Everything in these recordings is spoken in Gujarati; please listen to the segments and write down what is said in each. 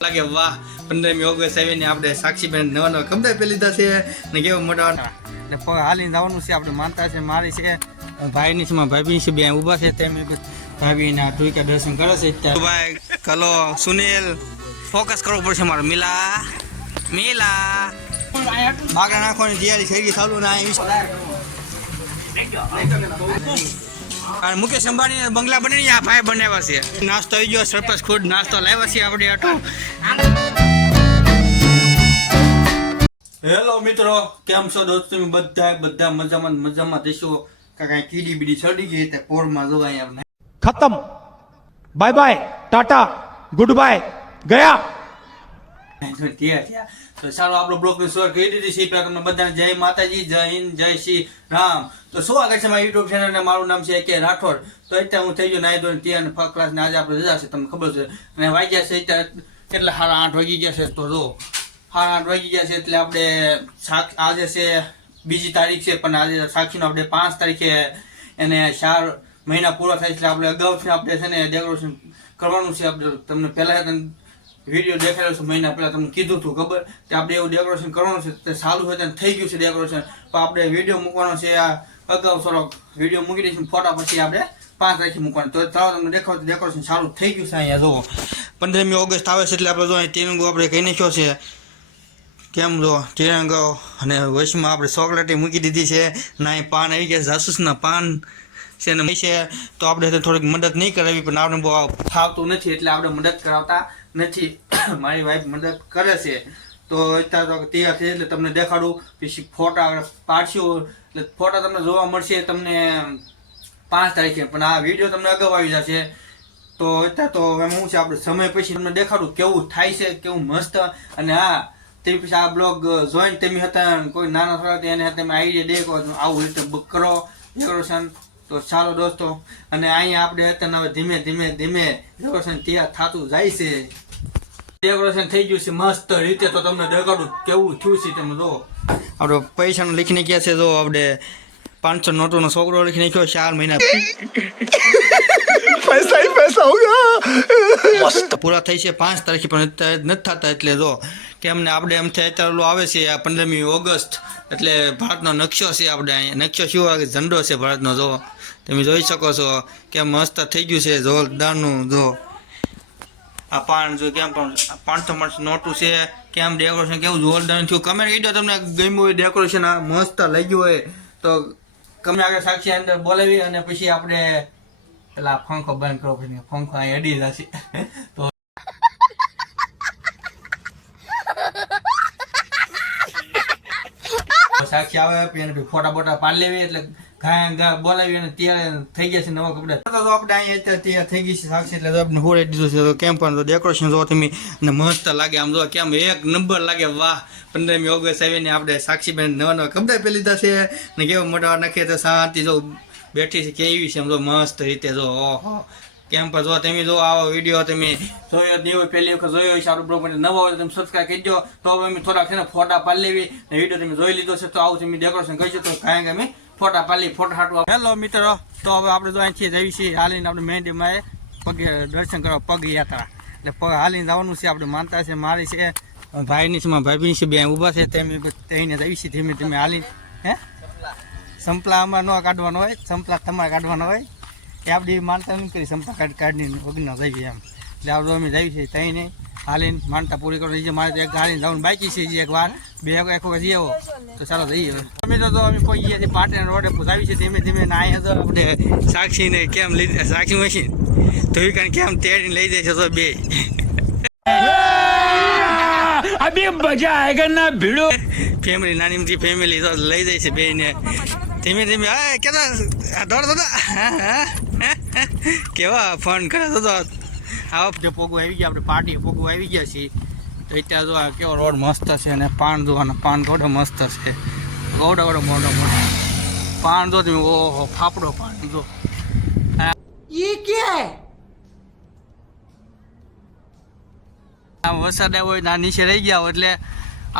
લાગે વાહ 15મી ઓગસ્ટ આવીને આપણે સાક્ષીબેન નવા નવા કપડા પહેરી લીધા છે ને કેવા મોટા એટલે હાલીને જવાનું છે. આપણે માનતા છે મારી છે ભાઈની છે ભાભી છે બે ઊભા છે તેમ ભાભીના ટૂંકા દર્શન કરે છે. ભાઈ કલો સુનિલ ફોકસ કરવું પડશે મારો મિલા બાગડા નાખવાની તૈયારી થઈ ગઈ ચાલુ ના અને મુકેશ અંબાણી બંગલા બની આ ભાઈ બનાવ્યા છે. નાસ્તો આવી ગયો સરપંચ ખુદ નાસ્તો લાવ્યા છે આપણે આટો. હેલો મિત્રો, કેમ છો દોસ્તો? બધા મજામાં દેશો. કાંઈ કીડી બીડી ચડી ગઈ તે પોરમાં જો અહીંયા खत्म bye bye tata good bye गया. તો ચાલો આપણો બ્લોગ ની શરૂઆત કરી દીધી છે. પહેલા તમને બધાને જય માતાજી, જય હિન્દ, જય શ્રી રામ. તો શું આગળ છે મારા યુટ્યુબ ચેનલ ને મારું નામ છે કે રાઠોડ. તો અત્યારે હું થઈ ગયો નાઈ ધોઈને તૈયાર ને ફર્સ્ટ ક્લાસ ને આજે આપણે રજા છે તમને ખબર છે. અને વાગ્યા છે અત્યારે એટલે 8:30 વાગી ગયા છે. તો જો 8:30 વાગી ગયા છે એટલે આપણે આજે છે 2જી તારીખ છે પણ આજે સાક્ષીનો આપણે 5 તારીખે એને 4 મહિના પૂરા થાય એટલે આપણે અગાઉથી આપણે છે ને ડેકોરેશન કરવાનું છે. આપણે તમને પહેલા વિડીયો દેખાડ્યો છે મહિના પહેલા તમને કીધું હતું ખબર કે આપણે એવું ડેકોરેશન કરવાનું છે. તે સારું હોય તેને થઈ ગયું છે ડેકોરેશન. પણ આપણે વિડીયો મૂકવાનો છે આ અગાઉ થોડોક વિડીયો મૂકી દઈશું ફોટા પછી આપણે 5 તારીખે મૂકવાનું. તો ચાલો તમને દેખાડું ડેકોરેશન સારું થઈ ગયું છે. અહીંયા જુઓ 15મી ઓગસ્ટ આવે છે એટલે આપણે જો અહીં તિરંગો આપણે કહી નાખ્યો છે. કેમ જો તિરંગો અને વચમાં આપણે ચોકલેટી મૂકી દીધી છે. ના અહીં પાન આવી ગયા જાસૂસના પાન છે ને છે. તો આપણે થોડીક મદદ નહીં કરાવી પણ આપણે બહુ ફાવતું નથી એટલે આપણે મદદ કરાવતા નથી. મારી વાઈફ મદદ કરે છે. તો અત્યારે તો તૈયાર છે એટલે તમને દેખાડું પછી ફોટા પાડશું એટલે ફોટા તમને જોવા મળશે તમને 5 તારીખે. પણ આ વિડીયો તમને અગાઉ આવી જશે. તો અત્યારે તો એમ શું છે આપણે સમય પછી તમને દેખાડું કેવું થાય છે કેવું મસ્ત. અને હા તે પછી આ બ્લોગ જોઈને તમે હતા કોઈ નાના થોડા એને તમે આઈડિયા દેખો આવું રીતે કરો ડેકોરેશન. તો ચાલો દોસ્તો અને અહીંયા આપણે હતા હવે ધીમે ડેકોરેશન તૈયાર થતું જાય છે. ડેકોરેશન થઈ ગયું છે મસ્ત રીતે. તો તમને દેખાડું કેવું થયું છે તમે જો આપણે પૈસાનું લીખી નાખ્યા છે. જો આપણે 500 નોટોનો છોકરો લીખી નાખ્યો 4 મહિના पैसा ही पैसा होगा. મસ્ત પૂરા થઈ છે 5 તારીખે પણ નથી થતા એટલે જો કે અમને આપણે એમ થાય અત્યારે આવે છે આ 15મી ઓગસ્ટ એટલે ભારતનો નકશો છે. આપણે અહીંયા નકશો શું આવે ઝંડો છે ભારતનો. જો તમે જોઈ શકો છો કે મસ્ત થઈ ગયું છે જોરદારનું. જો આ પાન જો કેમ પણ 500 નોટું છે કેમ ડેકોરેશન કેવું જોરદાર થયું. કમેન્ટ કરી દો તમને ગમ્યું હોય ડેકોરેશન આ મસ્ત લાગ્યું હોય તો તમે આગળ સાક્ષી અંદર બોલાવી અને પછી આપણે પેલા પંખો બંધ કરો પછી પંખો અહીં અડી જશે. તો સાક્ષી આવે એને ફોટા બોટા પાડી લેવી એટલે ઘા બોલાવી અને તૈયાર થઈ ગયા છે નવા કપડા. તો આપણે અહીંયા તૈયાર થઈ ગઈ છે સાક્ષી એટલે આપણે હોડે દીધું છે. તો કેમ પણ ડેકોરેશન જો તમે અને મસ્ત લાગે આમ જો કેમ એક નંબર લાગે વાહ. 15મી ઓગસ્ટ આવીને આપણે સાક્ષીબેન નવા કપડા પહેરી લીધા છે ને કેવા મોટા નાખીએ તો શાંતિ જો બેઠી છે કેવી છે જો મસ્ત રીતે જો ઓહો. કેમ પણ જો તમે જો આવો વિડીયો તમે જોયો જ નહીં હોય પહેલી વખત જોયો હોય સારું બ્લોગ નવા હોય તમે સબસ્ક્રાઈબ કરી દો. તો હવે અમે થોડાક છે ને ફોટા પાડી લેવી ને વિડીયો તમે જોઈ લીધો છે તો આવું તમે ડેકોરેશન કરીશું તો કાંઈ અમે ફોટા પાડી ફોટા હાટવા. હેલો મિત્રો, તો હવે આપણે જો અહીંથી જઈએ છીએ હાલીને આપણે મહેંદીમાં પગે દર્શન કરવા પગ યાત્રા એટલે પગ હાલીને જવાનું છે. આપણે માનતા છે મારી છે ભાઈની છે ભાભીની છે બે ઊભા છે તેને જઈએ છીએ ધીમે હાલીને. હે સંપલા અમારે ન કાઢવાનો હોય, સંપલા તમારે કાઢવાનો હોય એ આપણી માનતા નહીં કરી સંપલા કાઢીને વગરના જઈએ એમ. એટલે આપણે અમે જઈએ છીએ ત્યાં નહીં હાલીને માનતા પૂરી કરવા જઈએ. મારે તો એક ગાડીને જવાનું બાકી છે એક વાર બે એક વખત જઈએ તો ચાલો જઈએ. અમે તો અમે પહોંચી ગયા છીએ પાટણ રોડે આવી છે ધીમે ને અહીંયા તો આપણે સાક્ષીને કેમ લઈ સાક્ષી મશીન તો એ કારણ કેમ તેડીને લઈ જાય છે તો બે अभी मजा आएगा ना भिड़ो. ફેમિલી નાની મોટી ફેમિલી તો લઈ જાય છે બેને ધીમે હા કેતા દોડ કેવા ફોન કરે તો આવો જે પોગું આવી ગયા આપણે પાર્ટી પોગું આવી ગયા છીએ. તો અત્યારે જો આ કેવો રોડ મસ્ત છે અને પાન જોવાના પાન ગોડો મસ્ત છે ગોડો મોટો પાન જો તમે ઓહો ફાફડો પાન જો ये क्या है. વરસાદ આવ્યો હોય ના નીચે રહી ગયા હોય એટલે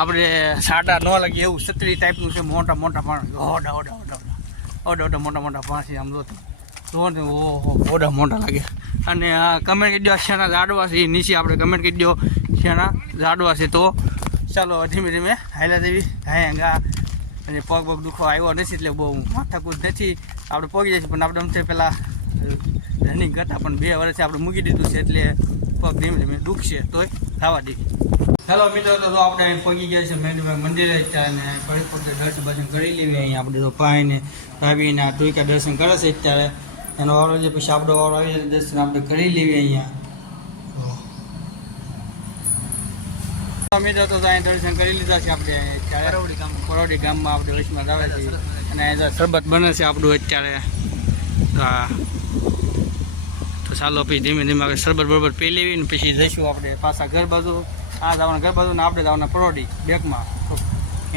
આપણે સાડા ન લાગે એવું છત્રી ટાઈપનું છે. મોટા પાણ ઓડા મોટા પાણ છે આમ જો ઓહો ઓડા મોટા લાગે. અને કમેન્ટ કરી દો શેના જાડવા છે એ નીચે આપણે કમેન્ટ કરી દો ઠેણા ઝાડવા છે. તો ચાલો ધીમે ધીમે હાલ્યા દેવી હાયંગા અને પગ પગ દુખો આવ્યો નથી એટલે બહુ માથાકૂટ નથી. આપણે પગી જઈશું પણ આપણે અમથે પહેલાં રનિંગ કરતા પણ 2 વર્ષથી આપણે મૂકી દીધું છે એટલે પગ ધીમે ધીમે દુખશે તોય થવા દે. હેલો મિત્રો, તો આપણે અહીં પગી ગયા છે મેંદુભાઈ મંદિરે અત્યારે ફરી પડતે દર્શન કરી લેવી. અહીંયા આપણે તો ભાઈને ભાભીને આ ટૂંકા દર્શન કરે છે અત્યારે એનો વારો છે, પછી આપણો વારો આવી જાય દર્શન આપણે કરી લેવી અહીંયા. મિત્રો તો અહીં દર્શન કરી લીધા છે આપણે અત્યારે ગામમાં આપણે વૈષ્ણવ આવે છે અને અહીંયા શરબત બને છે આપણું અત્યારે. તો ચાલો પછી ધીમે ધીમે આપણે શરબત બરબત પી લેવી ને પછી જઈશું આપણે પાછા ઘર બાજુ. આ જવાના ઘર બાજુ ને આપણે જવાના પરોડી બેગમાં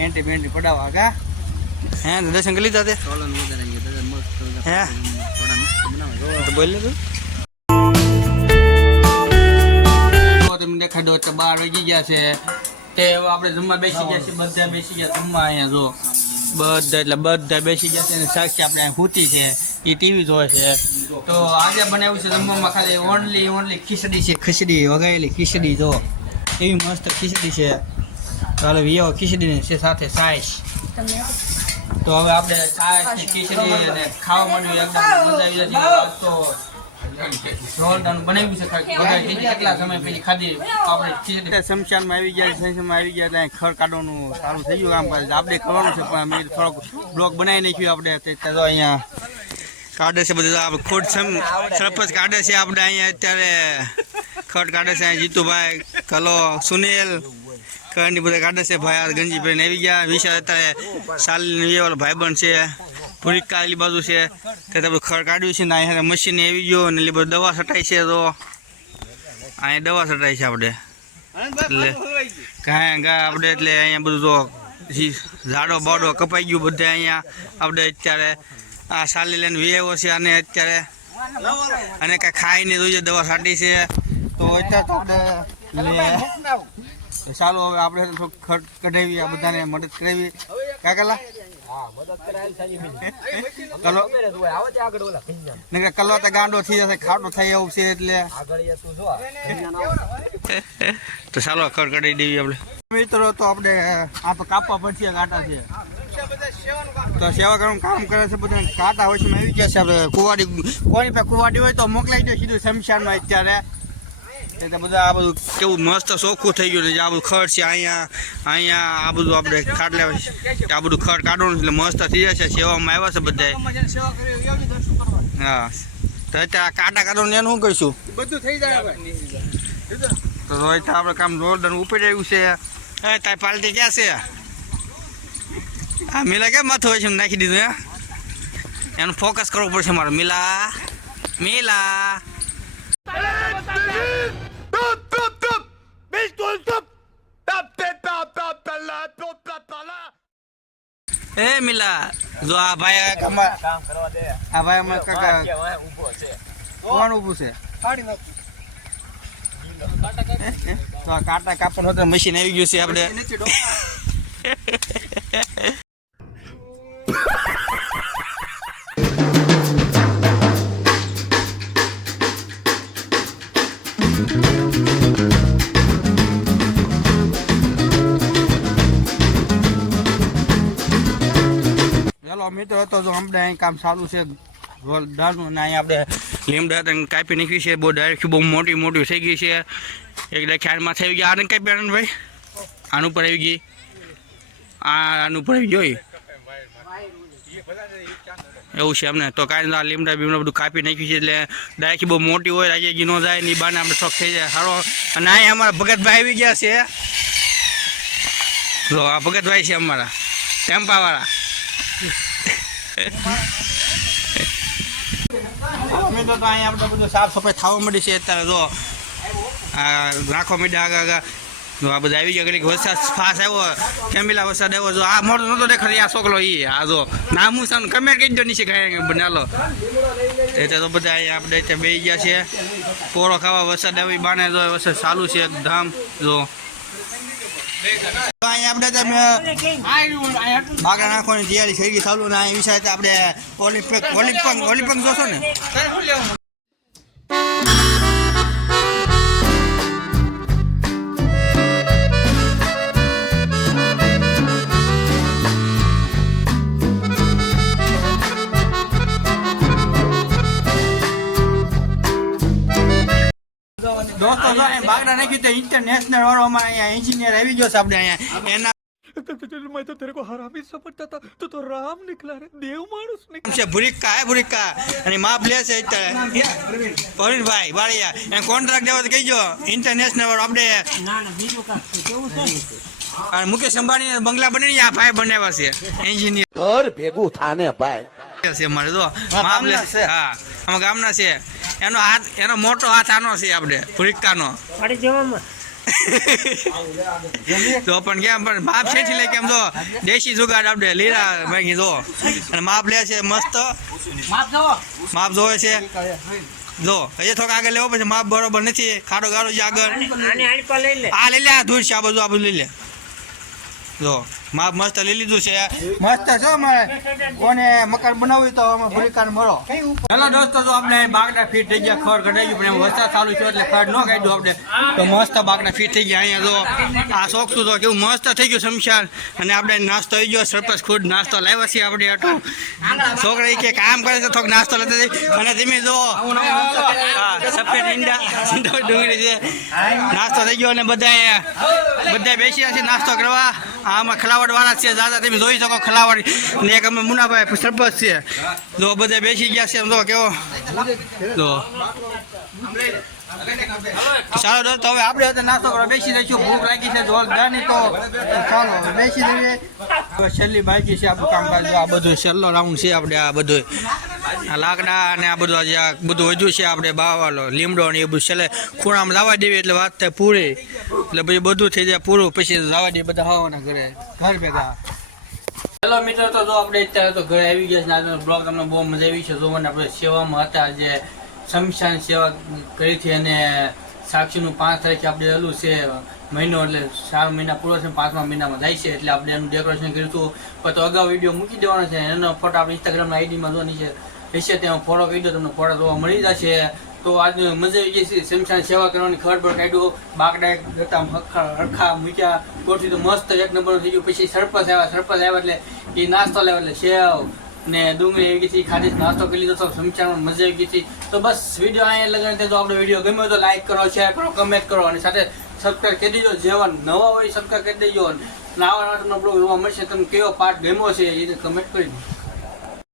એન્ટી બેન્ટી પડાવવા કા હે દર્શન કરી લીધા તે હે બોલ તમને દેખાડો એટલે 12 વાગી ગયા છે તે આપણે જમવા બેસી ગયા છે. બધા બેસી ગયા જમવા અહીંયા જો બધા બેસી ગયા છે અને સાક્ષી આપણે અહીં સૂતી છે એ ટીવી જોવે છે. તો આજે બનાવ્યું છે જમવામાં ખાલી ઓનલી ખીચડી છે, ખીચડી વગાડેલી ખીચડી જો એવી મસ્ત ખીચડી છે. ચાલો વિયો ખીચડી છે સાથે સાઈસ. તો હવે આપણે સાઈસ ખીચડી અને ખાવા માંડ્યું એકદમ મજા આવી જાય. તો જોરદાર બનાવ્યું છે કેટલા સમય પછી ખાધી આપણે ખીચડી. શમશાનમાં આવી ગયા ત્યાં ખડ કાઢવાનું સારું થઈ ગયું કામ આપણે કરવાનું છે પણ મેં થોડોક બ્લોગ બનાવી નાખ્યું આપણે. તો અહીંયા કાઢે છે બધું આપણે ખોટ સરપંચ કાઢે છે આપણે અહીંયા અત્યારે ખડ કાઢે છે. જીતુભાઈ કલો સુનિલ કરની બધા કાઢે છે. ભાઈ ગંજીભાઈ આવી ગયા. વિશાલ અત્યારે સાલી વાળો ભાઈબંધ છે. પૂરી કાલી બાજુ છે તે બધું ખડ કાઢ્યું છે ને અહીંયા મશીન આવી ગયો ને એટલે બધું દવા છટાઈ છે. તો અહીંયા દવા છટાઈ છે આપણે એટલે કાંઈ આપણે એટલે અહીંયા બધું તો ઝાડો બાડો કપાઈ ગયું બધે અહીંયા આપણે અત્યારે આ સાલી લઈને વિયેવો છે અને અત્યારે અને કાંઈ ખાઈને જોઈએ દવા છાંટી છે. તો અત્યારે તો આપણે ચાલો હવે આપણે થોડુંક ખર્ચ કઢાવી આ બધાને મદદ કરાવી ક્યાં કલા કલો તો ગાંડો થઈ જશે ખાટો થાય એવું છે એટલે તો ચાલો ખડ કઢાવી દેવી આપણે. મિત્રો તો આપણે આ કાપવા પડશે કાંટા છે તો સેવા કરવાનું કામ કરે છે બધા કાંટા હોય છે આવી ગયા છે. આપણે કુવાડી કોઈ પાસે કુવાડી હોય તો મોકલાઈ દો સીધું શમશાનમાં અત્યારે. એટલે બધા આ બધું કેવું મસ્ત ચોખ્ખું થઈ ગયું છે. આ બધું ખડ છે અહીંયા આ બધું આપણે ખાટ લેવા આ બધું ખડ કાઢવાનું એટલે મસ્ત થઈ જશે. સેવામાં આવ્યા છે બધા. હા તો અત્યારે કાંટા કાઢવાનું એનું શું કરીશું બધું થઈ જાય તો રોહિત આપણે કામ જોરદાર ઉપડી આવ્યું છે. તારી પાલટી ક્યાં છે? હા મિલા કેમ માથું હોય છે નાખી દીધું હે એનું ફોકસ કરવું પડશે મારે. મિલા એ મિલા જો આ ભાઈ આ ભાઈ અમે કાકા કોણ ઊભું છે તો આ કાંટા કાપવાનું મશીન આવી ગયું છે આપણે. મિત્રો હતો તો આપણે અહીં કામ ચાલુ છે જોરદારનું અને અહીંયા આપણે લીમડા કાપી નાખી છે. બહુ ડાયરેક્ટ બહુ મોટી થઈ ગઈ છે. એક ખ્યાલમાં થઈ ગઈ આને કાપી આનંદભાઈ આનું ઉપર આવી ગઈ આનું ઉપર આવી જોઈ એવું છે અમને. તો કાંઈ લીમડા બીમડા બધું કાપી નાખ્યું છે એટલે ડાયરેક્ટ બહુ મોટી હોય રાજ્યગી ન જાય ને બાને આપણે શોખ થઈ જાય સારો. અને અહીંયા અમારા ભગતભાઈ આવી ગયા છે. જો આ ભગતભાઈ છે અમારા ટેમ્પાવાળા. મિત્રો તો અહીંયા આપણે બધું સાફ સફાઈ થવા મળી છે અત્યારે. જો આ રાખો મીડા આગળ જો આ બધા આવી ગયા ઘડીક વરસાદ ફાસ આવ્યો કેમ્બીલા વરસાદ આવ્યો. જો આ મોટો નહોતો દેખાડી આ છોકરો એ આ જો નામું સાનું કમેન્ટ કરી દો નીચે ખાઈ બનાલો એટલે તો બધા અહીંયા આપણે અત્યારે બેસી ગયા છે પોળો ખાવા. વરસાદ આવી બાને જો વરસાદ ચાલુ છે એકદમ. જો અહીંયા આપણે બાગડા નાખવાની તૈયારી થઈ ગઈ ચાલુ ને અહીં વિષય આપણે ઓલિમ્પિક જોશો ને. તો અહીંયા બાગડા નાખ્યું તો ઇન્ટરનેશનલ વાળો અમારે અહીંયા એન્જિનિયર આવી ગયો છે આપણે અહીંયા એના मैं तो तेरे को हरामी समझता था तू तो राम निकला रे देव मानुस निकला છે ભૂરિકા અને માપ લે છે અત્યારે પ્રવીણભાઈ વાળિયા એને કોન્ટ્રાક્ટ દેવો તો કહીજો ઇન્ટરનેશનલ વાળો આપણે અને મુકેશ અંબાણી બંગલા બની આ ભાઈ બનાવ્યા છે એન્જિનિયર ઘર ભેગું થાને ભાઈ છે અમારે તો માપ લે છે હા અમારા ગામના છે એનો મોટો હાથ આનો છે આપણે ભૂરિકાનો તો પણ કેમ પણ માપ છે લે કેમ તો દેશી જુગાડ આપણે લીલા ભાઈ જો અને માપ લે છે મસ્ત માપ જોવે છે જો હજી થોડુંક આગળ લેવો પછી માપ બરોબર નથી ખાડો ગાળો છે આગળ આ લઈ લે આ ધૂળ છે આ બધું લઈ લે જો માપ મસ્ત લઈ લીધું છે મસ્ત છો મારે કોને મકાન બનાવવું તો અમે ભૂરિકાને મળો હેલો દોસ્તો તો આપણે બાગડા ફીટ થઈ ગયા ખડ કઢાઈ ગયું પણ એમ વરસાદ ચાલુ છે એટલે ખડ ન કાઢ્યું આપણે તો મસ્ત બાગડા ફીટ થઈ ગયા અહીંયા જો આ શોખતું તો કેવું મસ્ત થઈ ગયું શમશાન અને આપણે નાસ્તો આવી ગયો સરપંચ ખુદ નાસ્તો લાવ્યા છીએ આપણે આટો છોકરા કે કામ કરે છે થોડોક નાસ્તો લેતા જઈ અને ધીમે જો હા સફેદ ઈંડા ડુંગળી છે નાસ્તો થઈ ગયો અને બધા બેસી રહ્યા છે નાસ્તો કરવા આમાં ખલાવડ વાળા છે દાદા તમે જોઈ શકો ખલાવડ ને એક અમે મુનાભાઈ સરપંચ છે જો બધા બેસી ગયા છે એમ તો કેવો જો ચાલો દોસ્તો હવે આપણે અત્યારે નાસ્તો કરવા બેસી રહીશું ભૂખ લાગી છે જોરદારની તો ચાલો બેસી રહીએ છેલ્લી બાકી છે આપણું કામકાજ આ બધું છેલ્લો રાઉન્ડ છે આપણે આ બધું આ લાકડા અને આ બધું આજે આ બધું વધ્યું છે આપણે બાવાલો લીમડો ને એ બધું છેલ્લે ખૂણામાં લાવવા દેવી એટલે વાત થાય પૂરી એટલે પછી બધું થઈ જાય પૂરું પછી લાવવા દઈએ બધા હવાના ઘરે ઘર ભેગા હેલો મિત્રો તો જો આપણે અત્યારે તો ઘરે આવી ગયા છે આજનો બ્લોગ તમને બહુ મજા આવી છે જોવાની આપણે સેવામાં હતા જે શમશાન સેવા કરી હતી અને સાક્ષીનું 5 તારીખે આપણે એલું છે મહિનો એટલે 4 મહિના પૂરો છે 5મા મહિનામાં જાય છે એટલે આપણે એનું ડેકોરેશન કર્યું હતું પણ તો અગાઉ વિડીયો મૂકી દેવાનો છે એનો ફોટો આપણે ઇન્સ્ટાગ્રામના આઈડીમાં જોવાની છે હશે ત્યાં ફોટો કહી દો તમને ફોટો જોવા મળી જશે તો આજે મજા આવી ગઈ છે શમશાન સેવા કરવાની ખબર પર કાઢ્યું બાગડા ગતા હરખા મૂક્યા ગોઠવી તો મસ્ત એક નંબર થઈ ગયું પછી સરપંચ આવ્યા એટલે એ નાસ્તો લાવ્યો એટલે સેવ ને ડુંગળી આવી ગઈ હતી ખાધી નાસ્તો કરી લીધો તો શમશાનમાં મજા આવી ગઈ હતી તો બસ વિડીયો અહીંયા લગાડી તો આપણો વિડીયો ગમ્યો તો લાઈક કરો શેર કરો કમેન્ટ કરો અને સાથે સબસ્ક્રાઈબ કરી દેજો જેવા નવા હોય સબસ્ક્રાઈબ કરી દેજો અને નવા તમને બ્લોગ જોવા મળશે તમે કેવો પાર્ટ ગમ્યો છે એ કમેન્ટ કરી દો